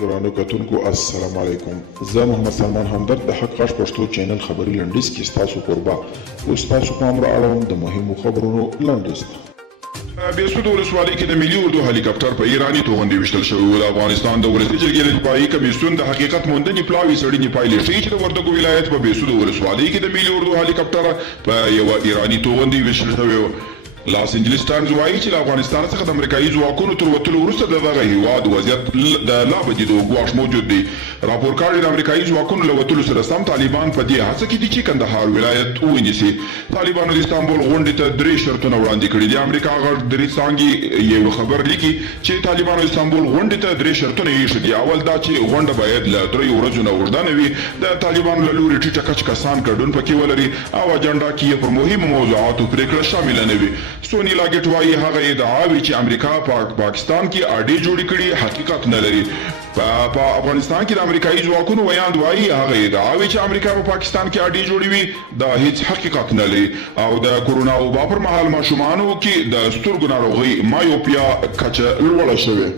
درانو کتونکو السلام علیکم. زه محمد سلمان همدرد د حق غږ پښتو چینل خبري لنډیز کې ستاسو کوربه اوس تاسو پام را اړوم د مهمو خبرونو لنډیز ته. بېسود ولسوالۍ کې د ملي اردو هلیکاپټر په ایراني توغندي ویشتل شوی و. د افغانستان د ولسي جرګې د دفاعي کمیسیون د حقیقت موندنې پلاوي څېړنې پایلې ښیي چې د وردګو ولایت په بېسود ولسوالۍ کې د ملي اردو هلیکاپټر په یوه ایراني توغندي ویشتل شوی و. لاس انجلس ټایمز وایي چې له افغانستان څخه د امریکایي ځواکونو تر وتلو وروسته د دغه هیواد وضعیت د لا بدیدو ګواښ موجود دی. راپور کاږي د امریکایي ځواکونو له وتلو سره سم طالبان په دې هڅه کې دي چې کندهار ولایت ونیسي. طالبانو د استانبول غونډې ته 3 شرطونه وړاندې کړي دي. امریکا غږ درې څانګې یو خبر لیکي چې طالبانو استانبول غونډې ته 3 شرطونه ایښي دي. اول دا چې غونډه باید له 3 ورځو نه اوږده نه وي، د طالبانو له لوري ټیټه کچ کسان ګډون پکې ولري او اجنډا کې یې پر مهمو موضوعاتو پرېکړه شامله نه وي. سونی لاګټ وایي هغه ادعاوې چې امریکا پاکستان کې اډې جوړې کړي حقیقت نه لري. په افغانستان کې د امریکایي ځواکونو ویاند وایي هغه ادعاوې چې امریکا په پاکستان کې اډې جوړوي دا هیڅ حقیقت نه لري. او د کورونا وبا پر مهال ماشومانو کې د سترګو ناروغۍ مایوپیا کچه لوړه شوې.